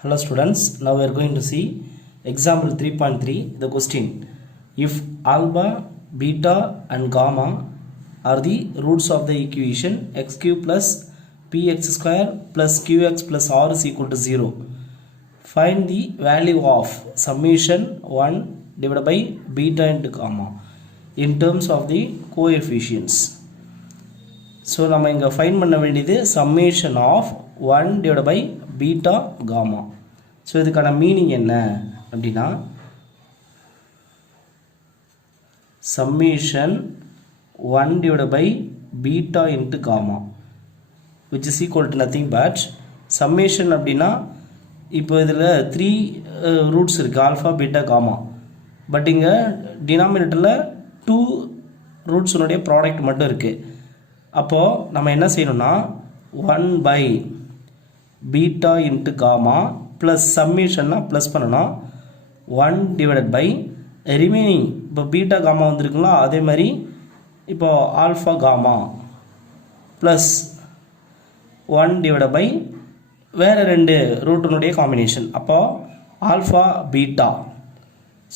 Hello students, now we are going to see example 3.3. The question: if alpha, beta and gamma are the roots of the equation x cube plus px square plus qx plus r is equal to 0, find the value of summation 1 divided by beta into gamma in terms of the coefficients. So நம்ம இங்க find பண்ண வேண்டியது summation of 1 divided by beta gamma. So இதுக்கான meaning என்ன அப்படின்னா, summation 1 divided by beta into gamma which is equal to nothing but summation அப்படின்னா, இப்போ இதில் 3 ரூட்ஸ் இருக்குது, ஆல்ஃபா பீட்டா காமா. பட் இங்கே டினாமினேட்டரில் 2 ரூட்ஸுனுடைய ப்ராடக்ட் மட்டும் இருக்குது. அப்போது நம்ம என்ன செய்யணும்னா 1 by beta into gamma plus சம்மேஷன்னா ப்ளஸ் பண்ணணும் 1 டிவைடட் பை ரிமைனிங். இப்போ பீட்டா காமா வந்துருக்குங்களா, அதே மாதிரி இப்போ alpha gamma plus 1 divided by வேறு 2 ரூட்டினுடைய காம்பினேஷன், அப்போது ஆல்ஃபா பீட்டா.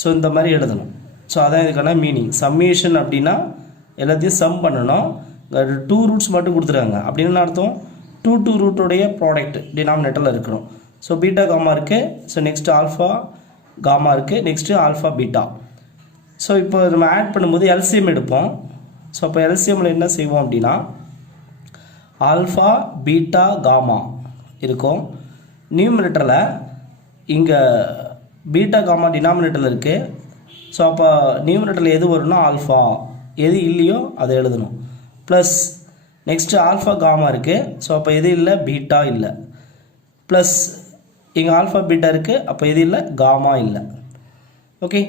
ஸோ இந்த மாதிரி எழுதணும். ஸோ அதான் இதுக்கான மீனிங். சம்மேஷன் அப்படின்னா எல்லாத்தையும் சம் பண்ணணும். 2 ரூட்ஸ் மட்டும் கொடுத்துருக்காங்க அப்படின்னு அர்த்தம், 2 ரூட்டோடைய ப்ராடக்ட் டினாமினேட்டரில் இருக்கணும். ஸோ பீட்டா காமா இருக்குது, ஸோ நெக்ஸ்ட்டு ஆல்ஃபா காமா இருக்குது, நெக்ஸ்ட்டு ஆல்ஃபா பீட்டா. ஸோ இப்போ நம்ம ஆட் பண்ணும்போது எல்சிஎம் எடுப்போம். ஸோ அப்போ எல்சிஎம்மில் என்ன செய்வோம் அப்படின்னா, ஆல்ஃபா பீட்டா காமா இருக்கும். நியூமினேட்டரில் இங்கே பீட்டா காமா டினாமினேட்டரில் இருக்குது. ஸோ அப்போ நியூமினேட்டரில் எது வரும்னா ஆல்ஃபா, எது இல்லையோ அதை எழுதணும். ப்ளஸ் நெக்ஸ்ட்டு ஆல்ஃபா காமா இருக்குது. ஸோ அப்போ எது இல்லை, பீட்டா இல்லை. ப்ளஸ் இங்கே ஆல்ஃபா பீட்டா இருக்குது, அப்போ எது இல்லை, காமா இல்லை. ஓகே,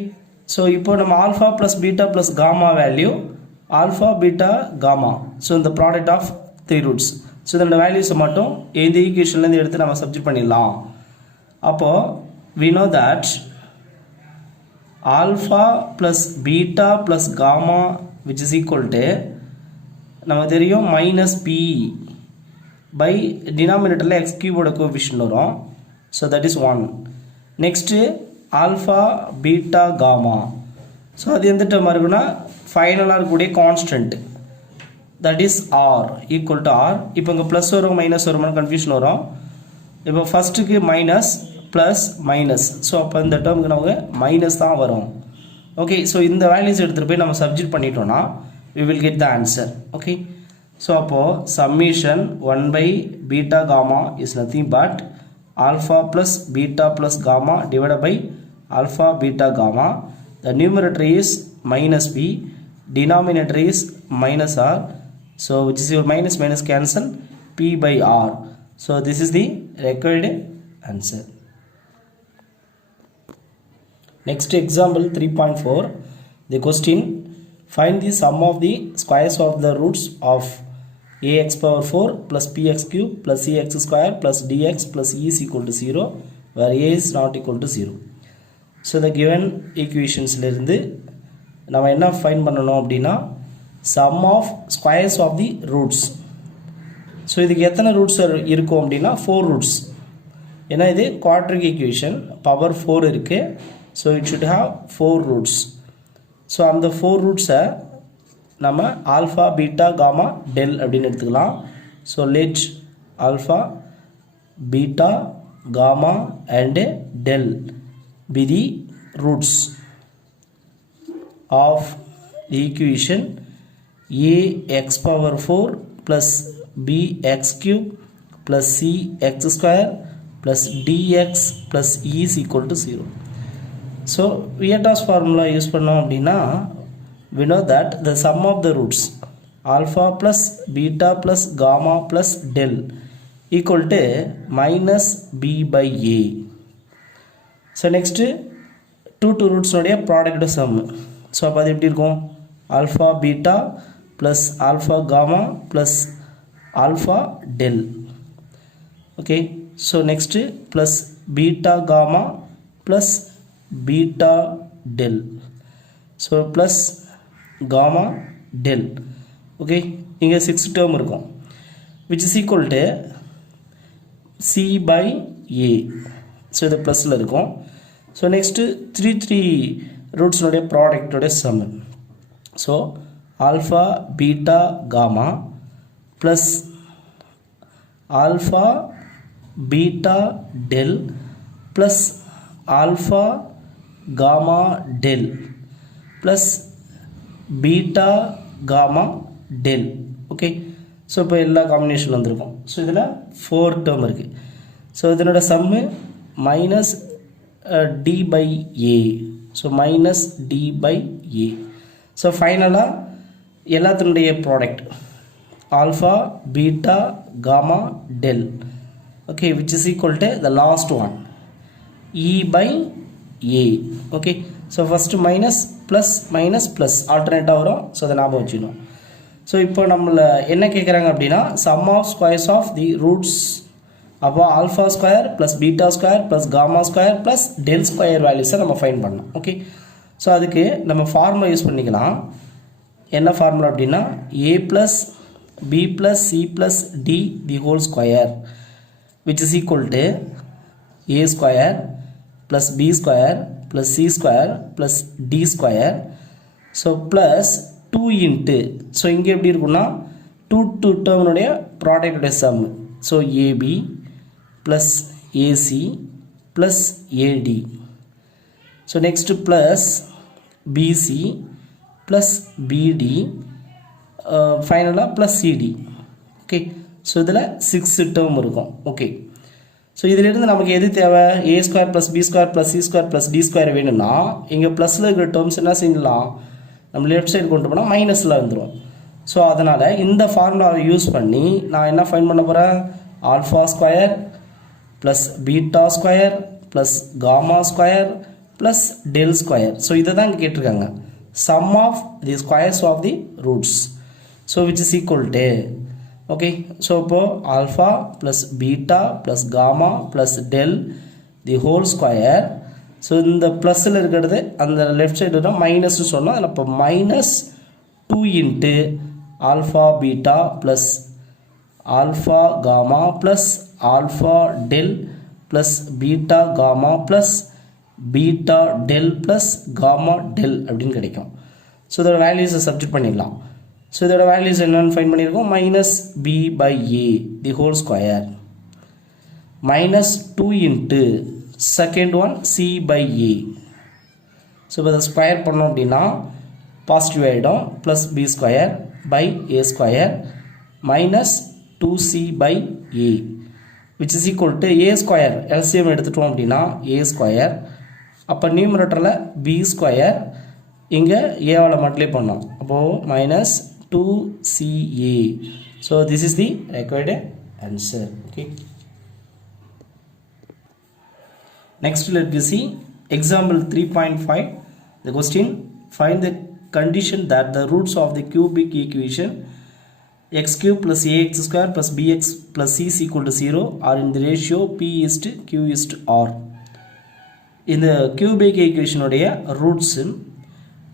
ஸோ இப்போ நம்ம alpha plus beta plus gamma value alpha beta gamma. So இந்த ப்ராடக்ட் ஆஃப் 3 ரூட்ஸ். ஸோ இதோட வேல்யூஸை மட்டும் இந்த ஈக்குவேஷன்லேருந்து எடுத்து நம்ம சப்ஜெக்ட் பண்ணிடலாம். அப்போது we know that ஆல்ஃபா ப்ளஸ் பீட்டா ப்ளஸ் காமா which is equal to நமக்கு தெரியும் மைனஸ் பி பை டினாமினேட்டரில் எக்ஸ் கியூபோட கோஎஃபிஷியன்ட் வரும். So that is 1. Next alpha beta gamma. So அது எந்த டேர்மாக இருக்குன்னா ஃபைனலாக இருக்கக்கூடிய constant, that is r equal to r. இப்போ இங்கே ப்ளஸ் வரும் மைனஸ் வருமானு கன்ஃபியூஷன் வரும். இப்போ ஃபஸ்ட்டுக்கு மைனஸ் ப்ளஸ் மைனஸ், ஸோ அப்போ இந்த டேர்முக்கு நமக்கு மைனஸ் தான் வரும். ஓகே, ஸோ இந்த வேல்யூஸ் எடுத்துகிட்டு போய் நம்ம சப்ஜெக்ட் பண்ணிட்டோம்னா we will get the answer. Okay, so அப்போது summation 1 by beta gamma is nothing but alpha plus beta plus gamma divided by alpha beta gamma. The numerator is minus b, denominator is minus r, so which is your minus minus cancel, p by r. So this is the required answer. Next example 3.4. The question: find the sum of the squares of the roots of ax power 4 plus px cube plus cx square plus dx plus e is equal to 0 where a is not equal to 0. So the given equations இருந்து நம்ம என்ன find பண்ணணும் அப்படின்னா sum of squares of the roots. So இதுக்கு எத்தனை roots இருக்கும் அப்படின்னா 4 roots. ஏன்னா இது குவாட்ரிக் ஈக்குவேஷன், பவர் 4 இருக்குது. So it should have 4 roots. So அந்த 4 ரூட்ஸை நம்ம ஆல்ஃபா பீட்டா காமா டெல் அப்படின்னு எடுத்துக்கலாம். So let alpha beta gamma and del be the roots of the equation A X power 4 plus B X cube plus C X square plus D X plus E is equal to 0. So Vieta's formula use பண்ணோம் அப்படின்னா we know that the sum of the roots alpha plus beta plus gamma plus del equal to minus b by a. So next 2 roots உடைய product sum. So அப்போ அது எப்படி இருக்கும், alpha beta plus alpha gamma plus alpha del. Okay, so next plus beta gamma plus beta del, so plus gamma del. okay, இங்கே 6 term இருக்கும் which is equal to c by a. So இது ப்ளஸில் இருக்கும். So next three ரூட்ஸினுடைய ப்ராடக்டோடைய sum. So alpha beta gamma plus alpha beta del plus alpha gamma del plus beta gamma del. Okay, so இப்போ எல்லா combination வந்திருக்கும். So இதில் 4 term இருக்குது. ஸோ இதனோட sum minus D by A. So minus D by A. So ஃபைனலாக எல்லாத்தினுடைய product alpha beta gamma del, okay, which is equal to the last one E by A. Okay, so first minus plus minus plus ஆல்டர்னேட்டாக வரும். So அதை ஞாபகம் வச்சுக்கணும். So இப்போ நம்மளை என்ன கேட்குறாங்க அப்படின்னா sum of squares of the roots. அப்போ alpha square plus beta square plus gamma square plus del square வேல்யூஸை நம்ம ஃபைன் பண்ணணும். ஓகே, ஸோ அதுக்கு நம்ம ஃபார்முலா யூஸ் பண்ணிக்கலாம். என்ன ஃபார்முலா அப்படின்னா A plus B plus C plus D the whole square which is equal to A square plus B square plus C square plus D square. So plus 2 into, so இங்கே எப்படி இருக்குன்னா 2 டேர்மினுடைய ப்ராடக்டுடைய sum. So AB plus AC plus AD. So next plus BC plus BD, ஃபைனலாக plus CD. Okay, so இதில் 6 term இருக்கும். Okay, so இதிலிருந்து நமக்கு எது தேவை? A square plus B square plus C square plus D square வேணும்னா இங்கே ப்ளஸில் இருக்கிற டேர்ம்ஸ் என்ன செய்யலாம்? நம்ம லெஃப்ட் சைடு கொண்டு போனால் மைனஸில் வந்துடும். ஸோ அதனால் இந்த ஃபார்முலாவை யூஸ் பண்ணி நான் என்ன ஃபைன் பண்ண போகிறேன்? Alpha square plus beta square plus gamma square plus del square. So இதை தான் இங்கே கேட்டிருக்காங்க, sum of the squares of the roots. So which is equal to, okay, so இப்போது alpha plus beta plus gamma plus del the whole square. So இந்த ப்ளஸில் இருக்கிறது அந்த left side தான் மைனஸ்ன்னு சொன்னோம். அதில் இப்போ minus 2 into alpha beta plus alpha gamma plus alpha del plus beta gamma plus beta del plus gamma del அப்படின்னு கிடைக்கும். ஸோ இதோட வேல்யூஸை சப்ஜெக்ட் பண்ணிடலாம். ஸோ இதோட வேல்யூஸ் என்னென்னு ஃபைன் பண்ணியிருக்கோம்? Minus b by a the whole square minus 2 into second one c by A. So இப்போ இதை ஸ்கொயர் பண்ணோம் அப்படின்னா பாசிட்டிவ் ஆகிடும். Plus B square by a square minus 2c by a which is equal to A square. LCM எடுத்துட்டோம் அப்படின்னா ஏ square. அப்போ நியூமரேட்டரில் B square, இங்கே ஏவால் மல்டிப்ளை பண்ணோம். அப்போது minus 2ca. So this is the required answer. Okay, next let us see example 3.5. the question, find the condition that the roots of the cubic equation x cube plus ax square plus bx plus c is equal to 0 are in the ratio p is to q is to r. இந்த cubic equation உடைய roots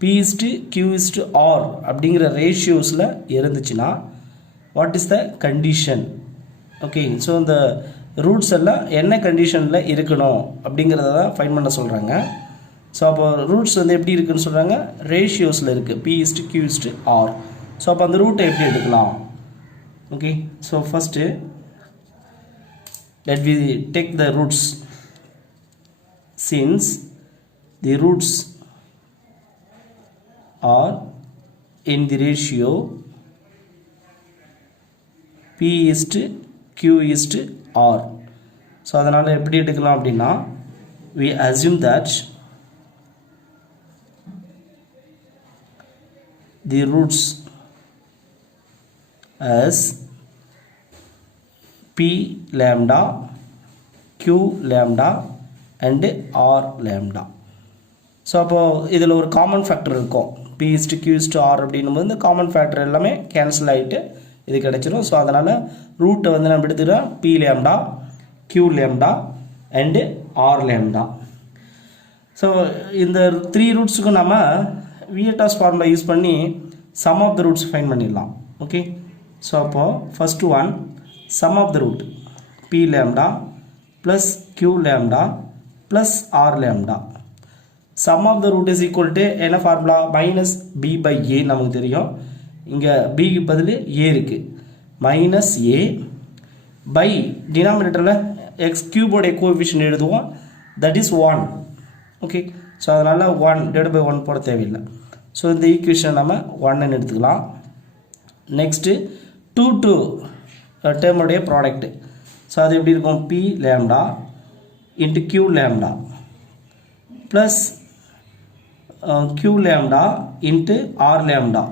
p is to q is to r அப்படிங்கிற ratiosல இருந்துச்சுன்னா what is the condition? Okay, so இந்த roots எல்லாம் என்ன கண்டிஷனில் இருக்கணும் அப்படிங்கிறத தான் ஃபைன் பண்ண சொல்கிறாங்க. ஸோ அப்போ ரூட்ஸ் வந்து எப்படி இருக்குன்னு சொல்கிறாங்க? ரேஷியோஸில் இருக்குது, p is to q is to r. So அப்போ அந்த ரூட்டை எப்படி எடுக்கலாம்? Okay, so first let we take the roots. Since the roots are in the ratio p is to q is to r. So அதனால எப்படி எடுக்கலாம் அப்படின்னா we assume that the roots as p lambda, q lambda and r lambda. So அப்போது இதில் ஒரு common factor இருக்கும், p is to q is to r அப்படின்னும் போது இந்த காமன் ஃபேக்டர் எல்லாமே கேன்சல் ஆகிட்டு இது கிடச்சிரும். ஸோ அதனால் ரூட்டை வந்து நம்ம எடுத்துக்கிறோம் p lambda, q lambda and r lambda. So இந்த 3 ரூட்ஸுக்கும் நம்ம வியட்டாஸ் ஃபார்முலா யூஸ் பண்ணி sum of the roots find பண்ணிடலாம். ஓகே, ஸோ அப்போது first one sum of the root p lambda plus q lambda plus r lambda. Sum of the root is equal to என்ன formula minus b by a நமக்கு தெரியும். இங்கே b க்கு பதில் a இருக்கு. minus a by denominatorல x cube உடைய coefficient எழுதுவோம். That is 1. Okay. So அதனால் 1 divided by 1 போட தேவையில்லை. ஸோ இந்த ஈக்குவேஷன் நம்ம 1 எடுத்துக்கலாம். Next 2 டேர்முடைய product. ஸோ அது எப்படி இருக்கும் p lambda into q lambda plus q lambda into r lambda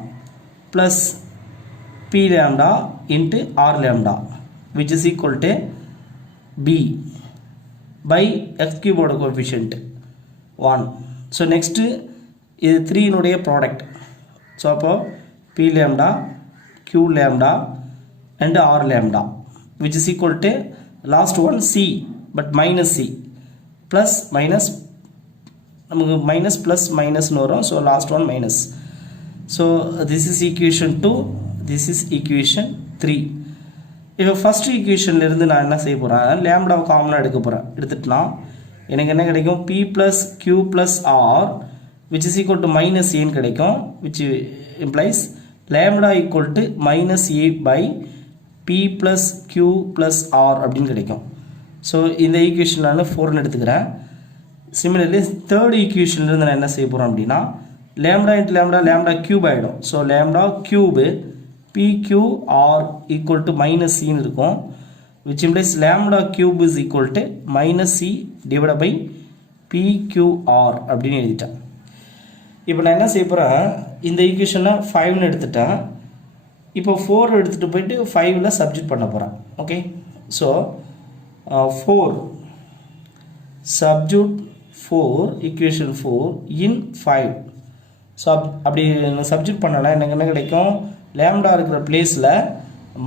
plus p lambda into r lambda which is equal to b by x cube ஓட coefficient 1. So next இது 3 னுடைய product. So அப்போ p lambda q lambda and r lambda which is equal to last one c but minus c plus minus நமக்கு minus plus minus வரும். So last one minus. So this is equation 2, this is equation 3. இப்போ first ஈக்குவேஷன்லேருந்து நான் என்ன செய்ய போகிறேன் லேம்டாவை காமனாக எடுக்க போகிறேன். எடுத்துட்டுனா எனக்கு என்ன கிடைக்கும் p plus q plus r which is equal to minus a கிடைக்கும் which implies lambda equal to minus a by p plus q plus r அப்படின்னு கிடைக்கும். ஸோ இந்த ஈக்குவேஷன் நான் 4 எடுத்துக்கிறேன். சிமிலர்லி தேர்ட் ஈக்குவேஷன்லேருந்து நான் என்ன செய்ய போகிறேன் அப்படின்னா lambda into lambda lambda cube ஆகிடும். So lambda cube PQR equal to minus c இருக்கும் which implies lambda cube is equal to minus c divided by PQR அப்படின்னு எழுதிட்டேன். இப்போ நான் என்ன செய்ய போகிறேன் இந்த ஈக்குவேஷனை 5ன்னு எடுத்துட்டேன். இப்போ 4 எடுத்துகிட்டு போயிட்டு 5ல் சப்ஜெக்ட் பண்ண போகிறேன். Okay. So 4 substitute 4 equation 4 in 5. So அப்படி சப்ஜெக்ட் பண்ணனா எனக்கு என்ன கிடைக்கும் லேம்டா இருக்கிற பிளேஸில்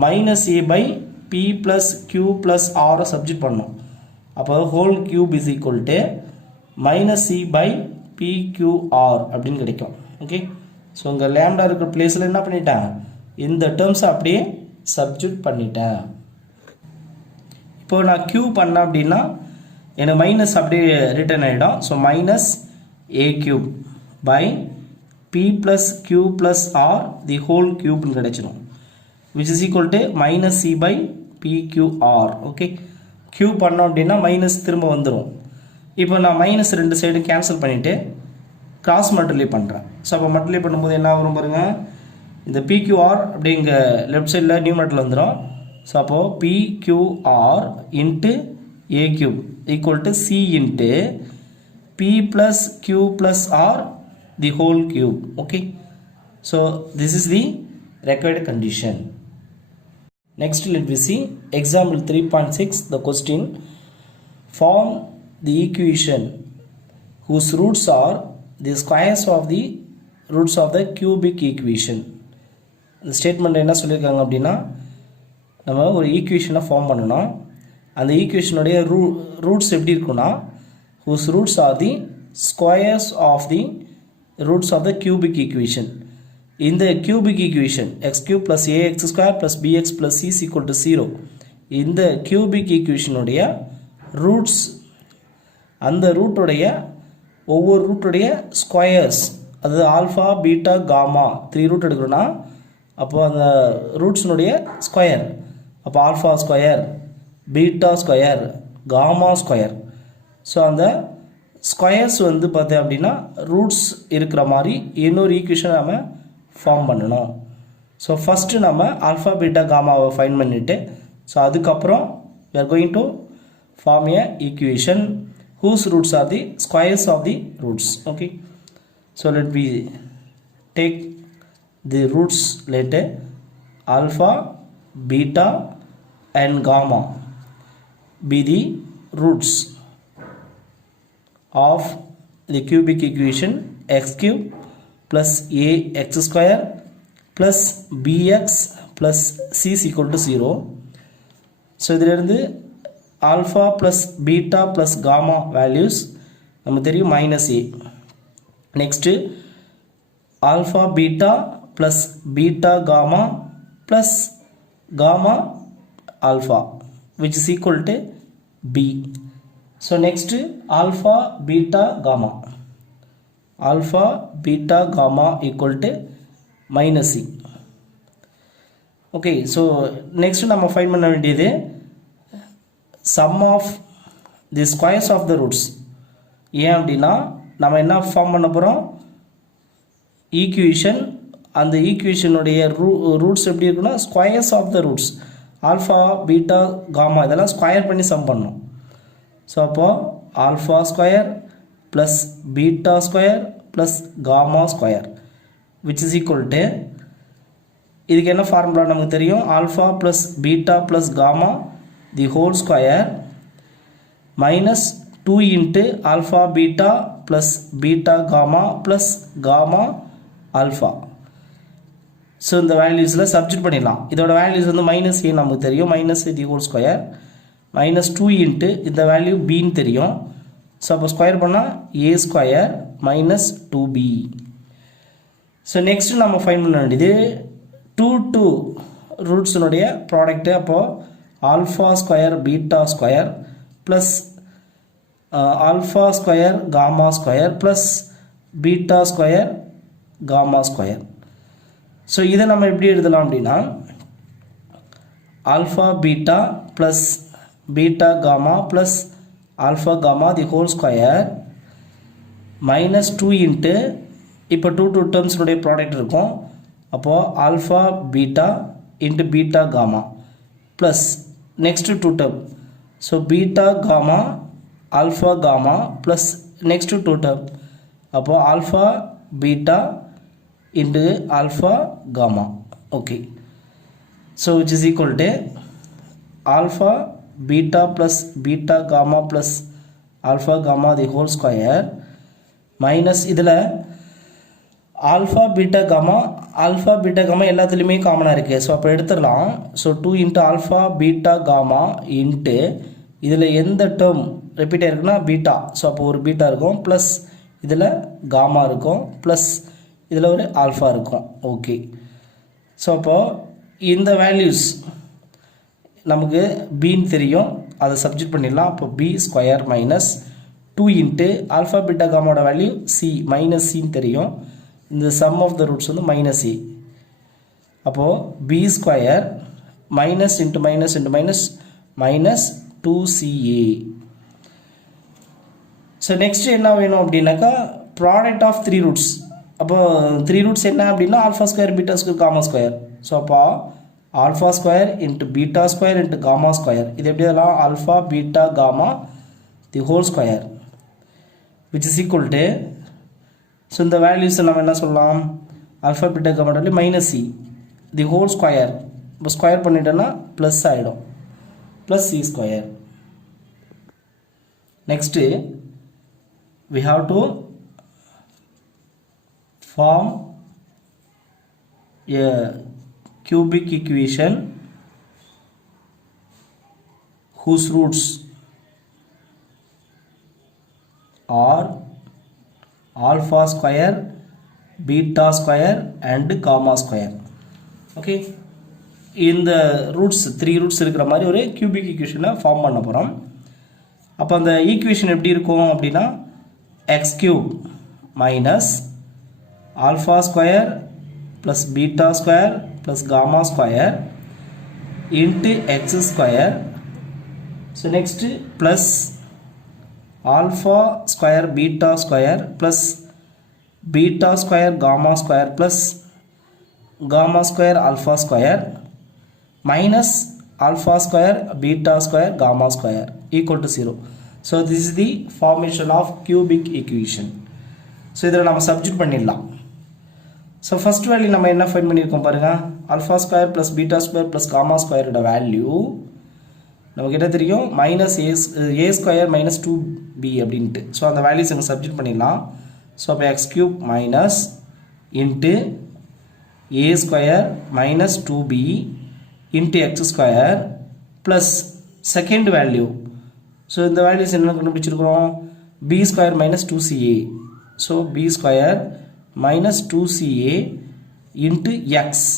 minus a by p plus q plus ஆரை சப்ஜெக்ட் பண்ணோம். அப்போ whole cube is equal to minus c by p q r அப்படின்னு கிடைக்கும். ஓகே. ஸோ இங்கே லேம்டா இருக்கிற பிளேஸில் என்ன பண்ணிட்டேன் இந்த டேர்ம்ஸை அப்படியே சப்ஜெக்ட் பண்ணிட்டேன். இப்போ நான் கியூ பண்ணேன் அப்படின்னா எனக்கு மைனஸ் அப்படியே ரிட்டர்ன் ஆகிடும். So minus a cube by p plus q plus r the whole cube கிடைச்சிடும் which is equal to minus c by pqr. okay. q பண்ணோம் அப்படின்னா மைனஸ் திரும்ப வந்துடும். இப்போ நான் மைனஸ் ரெண்டு சைடும் கேன்சல் பண்ணிவிட்டு கிராஸ் மல்டிப்ளை பண்ணுறேன். ஸோ அப்போ மல்டிப்ளை பண்ணும்போது என்ன வரும் பாருங்கள் இந்த pqr அப்படி இங்கே லெஃப்ட் சைடில் நியூமரேட்டரில் வந்துடும். ஸோ அப்போது pqr into a cube equal to c into p plus q plus r the whole cube. Okay. So this is the required condition. Next let me see example 3.6. the question form the equation whose roots are the squares of the roots of the cubic equation. இந்த statement என்ன சொல்லியிருக்காங்க அப்படின்னா நம்ம ஒரு ஈக்குவேஷனை form பண்ணணும். அந்த ஈக்குவேஷனுடைய roots எப்படி இருக்குன்னா whose roots are the squares of the roots of the cubic equation. In the cubic equation x cube plus ax square plus bx plus c is equal to 0. In the cubic equation உடைய roots அந்த root உடைய ஒவ்வொரு root உடைய squares அது alpha beta gamma 3 root எடுக்கிறோன்னா அப்போ அந்த ரூட்ஸ்னுடைய ஸ்கொயர் அப்போ alpha square beta square gamma square. So அந்த ஸ்கொயர்ஸ் வந்து பார்த்தேன் அப்படின்னா ரூட்ஸ் இருக்கிற மாதிரி இன்னொரு ஈக்குவேஷன் நம்ம ஃபார்ம் பண்ணணும். ஸோ ஃபஸ்ட்டு நம்ம ஆல்ஃபா பீட்டா காமாவை ஃபைன் பண்ணிவிட்டு ஸோ அதுக்கப்புறம் we are going to form a equation whose roots are the squares of the roots. Okay. So let me take the roots later alpha beta and gamma be the roots of the cubic equation x cube plus ax square plus bx plus c is equal to 0. So இதிலிருந்து alpha plus beta plus gamma values நமக்கு தெரியும் minus a. Next alpha beta plus beta gamma plus gamma alpha which is equal to b. So next alpha beta gamma. Alpha beta gamma equal to minus c. Okay, so next நம்ம find பண்ண வேண்டியது sum of the squares of the roots. ஏன் அப்படின்னா நம்ம என்ன form பண்ண போகிறோம், equation. அந்த ஈக்குவேஷனுடைய ரூட்ஸ் எப்படி இருக்குன்னா squares of the roots. Alpha beta gamma இதெல்லாம் ஸ்கொயர் பண்ணி சம் பண்ணணும். ஸோ அப்போது alpha square plus beta square plus gamma square which is equal to, இதுக்கு என்ன ஃபார்முலா நமக்கு தெரியும், alpha plus beta plus gamma the whole square minus 2 into alpha beta plus beta gamma plus gamma alpha. So இந்த வேல்யூஸில் subject பண்ணிடலாம். இதோட values வந்து minus A நமக்கு தெரியும், minus the whole square minus 2 into இந்த வேல்யூ பின்னு தெரியும். ஸோ அப்போ ஸ்கொயர் பண்ணால் A square minus 2b. So next நம்ம ஃபைண்ட் பண்ண வேண்டியது 2 ரூட்ஸினுடைய ப்ராடக்ட்டு. அப்போது alpha square beta square plus alpha square gamma square plus beta square gamma square. So இதை நம்ம எப்படி எழுதலாம் அப்படின்னா alpha beta plus beta gamma plus alpha gamma the whole square minus 2 into இப்போ 2 டேர்ம்ஸினுடைய ப்ராடக்ட் இருக்கும். அப்போது alpha beta into beta gamma plus next 2 term. So beta gamma alpha gamma plus next 2 term. அப்போது alpha beta into alpha gamma. Okay, so which is equal to alpha beta plus beta gamma plus alpha gamma the whole square minus இதில் alpha beta gamma எல்லாத்துலேயுமே காமனாக இருக்குது. So அப்போ எடுத்துடலாம். So 2 into alpha beta gamma into இதில் எந்த term repeat ஆகிருக்குன்னா beta. So அப்போ ஒரு பீட்டா இருக்கும் ப்ளஸ் இதில் காமா இருக்கும் ப்ளஸ் இதில் ஒரு ஆல்ஃபா இருக்கும். ஓகே, ஸோ அப்போது இந்த வேல்யூஸ் நமக்கு பின்னு தெரியும், அதை சப்ஜெக்ட் பண்ணிடலாம். அப்போ B square minus 2 into alpha beta காமோட வேல்யூ சி மைனஸ் சின்னு தெரியும். இந்த சம் ஆஃப் த ரூட்ஸ் வந்து மைனஸ் சி. அப்போது B square minus into minus into minus minus 2ca. So next என்ன வேணும் அப்படின்னாக்கா ப்ராடக்ட் ஆஃப் 3 ரூட்ஸ். அப்போ 3 ரூட்ஸ் என்ன அப்படின்னா alpha square beta square gamma square. So அப்போ alpha square into beta square into gamma square இது எப்படி இதெல்லாம் alpha beta gamma the whole square which is equal to, so இந்த வேல்யூஸை நம்ம என்ன சொல்லலாம், alpha beta gamma value minus C the whole square. இப்போ ஸ்கொயர் பண்ணிட்டோன்னா ப்ளஸ் ஆகிடும், plus C square. Next we have to form a cubic equation whose roots are alpha square, beta square and gamma square. Okay, இந்த roots 3 roots இருக்கிற மாதிரி ஒரு cubic ஈக்குவேஷனை form பண்ண போகிறோம். அப்போ அந்த ஈக்குவேஷன் எப்படி இருக்கும் அப்படின்னா x cube minus alpha square plus beta square plus gamma square into x square. So next plus alpha square beta square plus beta square gamma square plus gamma square alpha square minus alpha square beta square gamma square equal to 0. So this is the formation of cubic equation. So இதில் நம்ம subject பண்ணிடலாம். So first value நம்ம என்ன find பண்ணியிருக்கோம் பாருங்கள், alpha square plus beta square plus gamma ஸ்கொயரோட value நமக்கு என்ன தெரியும், மைனஸ் ஏ ஸ்கொயர் மைனஸ் 2b அப்படின்ட்டு. ஸோ அந்த வேல்யூஸ் எங்கே சப்ஜெக்ட் பண்ணிடலாம். ஸோ அப்போ X cube minus into A square minus 2b into X square plus second value. So இந்த வேல்யூஸ் என்ன கண்டுபிடிச்சிருக்கிறோம், B square minus 2ca. So B square minus 2ca into X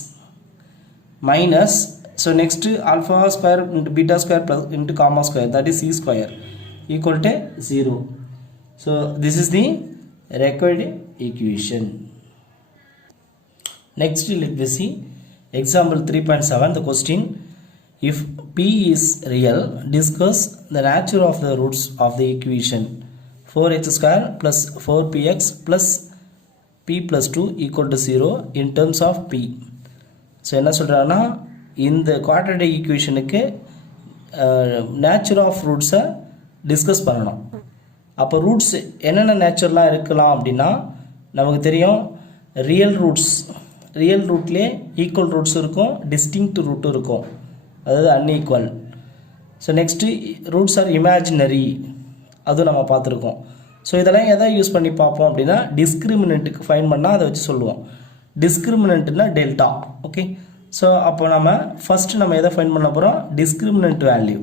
minus, so next alpha square into beta square plus into gamma square that is C square equal to 0. So this is the required equation. Next let me see example 3.7. The question, if p is real, discuss the nature of the roots of the equation 4x square plus 4px plus p plus 2 equal to 0 in terms of p. So என்ன சொல்றாங்கன்னா இந்த quadratic equationக்கு nature of roots discuss பண்ணணும். அப்போ roots என்னென்ன நேச்சர்லாம் இருக்கலாம் அப்படின்னா நமக்கு தெரியும் ரியல் ரூட்லேயே ஈக்குவல் ரூட்ஸ் இருக்கும், டிஸ்டிங்க்ட் ரூட்டும் இருக்கும், அதாவது unequal. So next roots or imaginary, அதுவும் நம்ம பார்த்துருக்கோம். ஸோ இதெல்லாம் எதை யூஸ் பண்ணி பார்ப்போம் அப்படின்னா டிஸ்கிரிமினண்ட்டுக்கு ஃபைன் பண்ணால் அதை வச்சு சொல்லுவோம். டிஸ்கிரிமினண்ட்னா டெல்டா. ஓகே, ஸோ அப்போ நம்ம ஃபஸ்ட்டு நம்ம எதை ஃபைன் பண்ண போகிறோம், discriminant value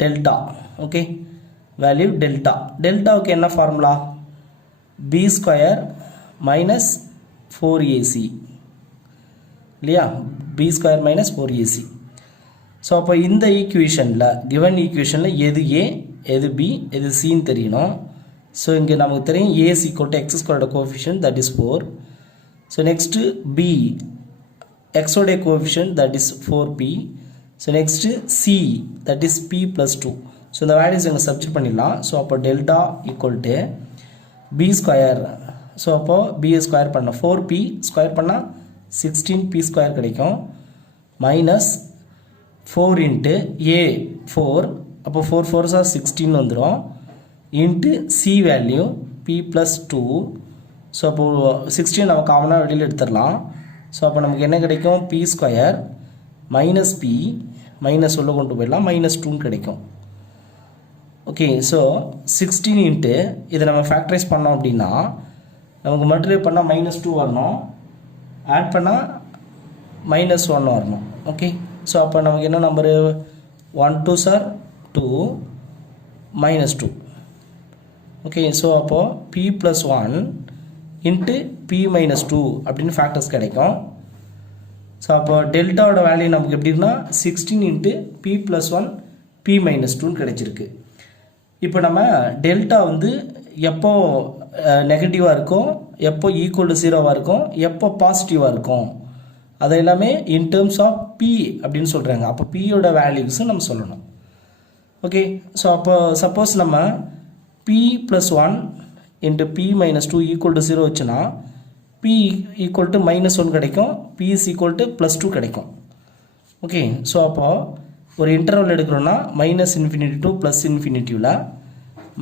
delta. Okay, value delta. டெல்டாவுக்கு என்ன formula, B square minus 4ac இல்லையா, B square minus 4ac. So அப்போ இந்த ஈக்குவேஷனில் கிவன் ஈக்குவேஷனில் எது ஏ எது பி எது சின்னு தெரியணும். ஸோ இங்கே நமக்கு தெரியும் a is equal to x squared coefficient, that is 4. So next b x உடைய coefficient, that is 4p. So next c, that is p plus 2. So இந்த வேல்யூஸ் இங்கே சப்ஸ்டிட் பண்ணிடலாம். ஸோ அப்போ delta equal to b square. So அப்போது b square பண்ண 4p square பண்ணால் 16p square கிடைக்கும், minus 4 into a 4, அப்போ 4 4s are 16 வந்துடும், into c value p plus 2. So அப்போது 16 நம்ம காமனாக வெளியில் எடுத்துடலாம். ஸோ அப்போ நமக்கு என்ன கிடைக்கும், p square minus p minus உள்ள கொண்டு போயிடலாம், மைனஸ் 2 கிடைக்கும். ஓகே, ஸோ 16 இன்ட்டு இதை நம்ம ஃபேக்டரைஸ் பண்ணோம் அப்படின்னா நமக்கு மல்டிப்ளை பண்ணால் மைனஸ் 2 வரணும், ஆட் பண்ணால் மைனஸ் 1 வரணும். ஓகே, ஸோ அப்போ நமக்கு என்ன number, 1 2s are 2 minus 2. Okay, so அப்போது p plus 1 into p minus 2 அப்படின்னு ஃபேக்டர்ஸ் கிடைக்கும். ஸோ அப்போ டெல்டாவோட வேல்யூ நமக்கு எப்படின்னா 16 into p plus 1 p minus 2 கிடைச்சிருக்கு. இப்போ நம்ம டெல்டா வந்து எப்போ நெகட்டிவாக இருக்கும், எப்போ ஈக்குவல் டு 0வாக இருக்கும், எப்போ பாசிட்டிவாக இருக்கும், அதை எல்லாமே இன் டேர்ம்ஸ் ஆஃப் பி அப்படின்னு சொல்கிறாங்க. அப்போ பியோட வேல்யூஸும் நம்ம சொல்லணும். ஓகே, ஸோ அப்போ சப்போஸ் நம்ம P plus 1 into P minus 2 equal to 0 வச்சுன்னா பி ஈக்குவல் டு மைனஸ் 1 கிடைக்கும், P is equal to plus 2 கிடைக்கும். ஓகே, ஸோ அப்போது ஒரு இன்டர்வல் எடுக்கிறோன்னா மைனஸ் இன்ஃபினிட்டி டு ப்ளஸ் இன்ஃபினிட்டிவில்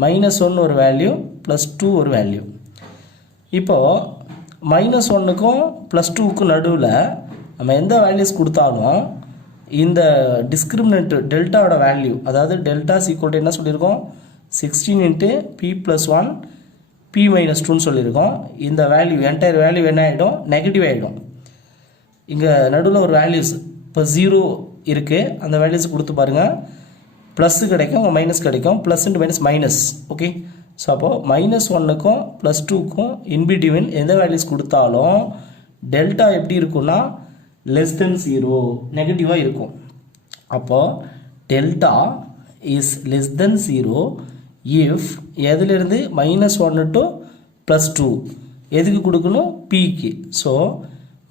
மைனஸ் 1 ஒரு வேல்யூ ப்ளஸ் 2 ஒரு வேல்யூ. இப்போது மைனஸ் 1க்கும் ப்ளஸ் 2க்கும் நடுவில் நம்ம எந்த வேல்யூஸ் கொடுத்தாலும் இந்த டிஸ்கிரிமினன்ட் டெல்டாவோட வேல்யூ, அதாவது டெல்டா ஈக்குவல் டு என்ன சொல்லியிருக்கோம், 16 into P plus 1 P minus 2ன்னு சொல்லியிருக்கோம். இந்த வேல்யூ என்டையர் வேல்யூ என்ன ஆகிடும், நெகட்டிவ் ஆகிடும். இங்கே நடுவில் ஒரு வேல்யூஸ் இப்போ 0 இருக்குது, அந்த வேல்யூஸ் கொடுத்து பாருங்கள், ப்ளஸ்ஸு கிடைக்கும், மைனஸ் கிடைக்கும், plus into minus minus. Okay, so அப்போது மைனஸ் 1க்கும் ப்ளஸ் 2க்கும் இன்பிட்வீன் எந்த வேல்யூஸ் கொடுத்தாலும் டெல்டா எப்படி இருக்குன்னா லெஸ் தென் 0 நெகட்டிவாக இருக்கும். அப்போது delta is less than 0 if எதுலேருந்து மைனஸ் 1 டு ப்ளஸ் 2 எதுக்கு கொடுக்கணும், பிக்கு. So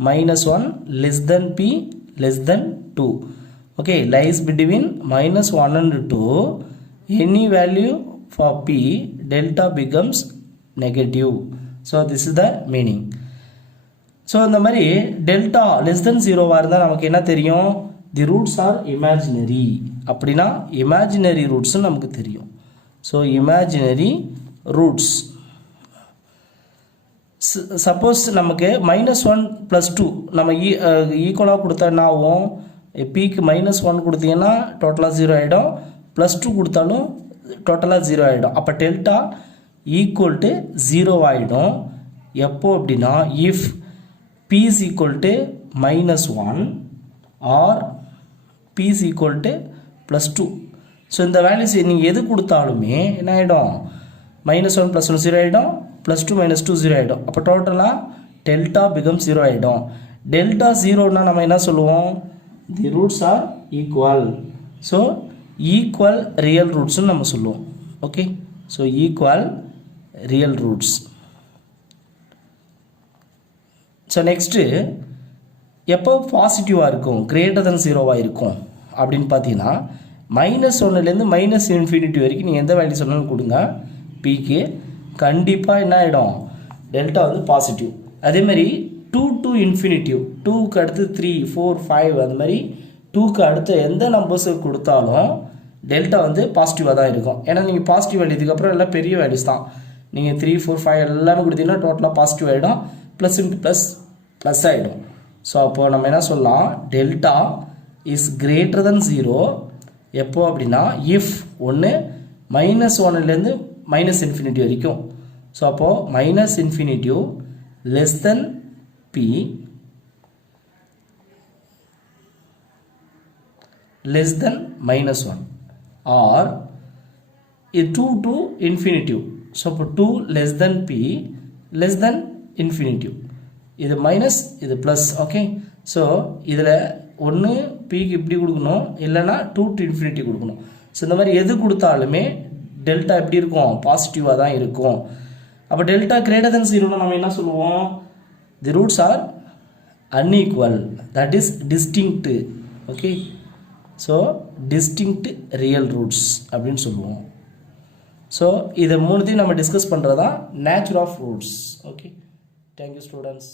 minus 1 less than p less than 2. Okay, lies between minus 1 and 2. Any value for p, delta becomes negative. So this is the meaning. So இந்த மாதிரி delta less than 0 இருந்தால் நமக்கு என்ன தெரியும், the roots are imaginary. அப்படின்னா imaginary roots நமக்கு தெரியும். So imaginary roots. Suppose நமக்கு மைனஸ் 1 ப்ளஸ் 2 நம்ம ஈக்குவலாக கொடுத்தா என்ன ஆகும், பிக்கு மைனஸ் 1 கொடுத்தீங்கன்னா டோட்டலாக 0 ஆகிடும், ப்ளஸ் 2 கொடுத்தாலும் டோட்டலாக 0 ஆகிடும். அப்போ டெல்டா ஈக்குவல் டு 0 ஆகிடும். எப்போ அப்படின்னா if p is equal to minus 1 or p is equal to plus 2. So இந்த வேல்யூஸ் நீங்கள் எது கொடுத்தாலுமே என்ன ஆகிடும், மைனஸ் 1 ப்ளஸ் 1 0 ஆகிடும், ப்ளஸ் 2 மைனஸ் 2 0 ஆகிடும். அப்போ டோட்டலாக டெல்டா பிகம் 0 ஆகிடும். டெல்டா 0னா நம்ம என்ன சொல்லுவோம், the roots are equal. So equal ரியல் ரூட்ஸ்னு நம்ம சொல்லுவோம். Okay, so equal real roots. So next எப்போ பாசிட்டிவாக இருக்கும், கிரேட்டர் தென் 0வாக இருக்கும் அப்படின்னு பார்த்தீங்கன்னா -1லேருந்து -∞ வரைக்கும் நீங்கள் எந்த வேல்யூ சொன்னாலும் கொடுங்க பிக்கு, கண்டிப்பாக என்ன ஆகிடும், டெல்டா வந்து பாசிட்டிவ். அதேமாதிரி 2 to ∞, 2க்கு அடுத்து 3, 4, 5 அந்த மாதிரி 2க்கு அடுத்த எந்த நம்பர்ஸை கொடுத்தாலும் டெல்டா வந்து பாசிட்டிவாக தான் இருக்கும். ஏன்னா நீங்கள் பாசிட்டிவ் வேல்யூ இதுக்கப்புறம் எல்லாம் பெரிய வேல்யூஸ் தான். நீங்கள் 3, 4, 5 எல்லாமே கொடுத்தீங்கன்னா டோட்டலாக பாசிட்டிவ் ஆகிடும், ப்ளஸ் இன்ட்டு ப்ளஸ் ஆகிடும். ஸோ அப்போது நம்ம என்ன சொல்லலாம், டெல்டா இஸ் கிரேட்டர் தென் 0 எப்போ அப்படின்னா இஃப் ஒன்று -1லேருந்து -∞ வரைக்கும். ஸோ அப்போது -∞ less than p less than -1 or 2 to ∞. So அப்போ 2 less than p less than ∞. இது மைனஸ் இது ப்ளஸ். ஓகே, ஸோ இதில் ஒன்று பிக்கு இப்படி கொடுக்கணும், இல்லைனா 2 to ∞ கொடுக்கணும். ஸோ இந்த மாதிரி எது கொடுத்தாலுமே டெல்டா எப்படி இருக்கும், பாசிட்டிவாக தான் இருக்கும். அப்போ டெல்டா கிரேட்டர் தென் 0னா நம்ம என்ன சொல்லுவோம், the roots are unequal, that is distinct. Okay, so distinct real roots அப்படின்னு சொல்லுவோம். ஸோ இதை மூணுத்தையும் நம்ம டிஸ்கஸ் பண்ணுறது தான் nature of roots. Okay, thank you students.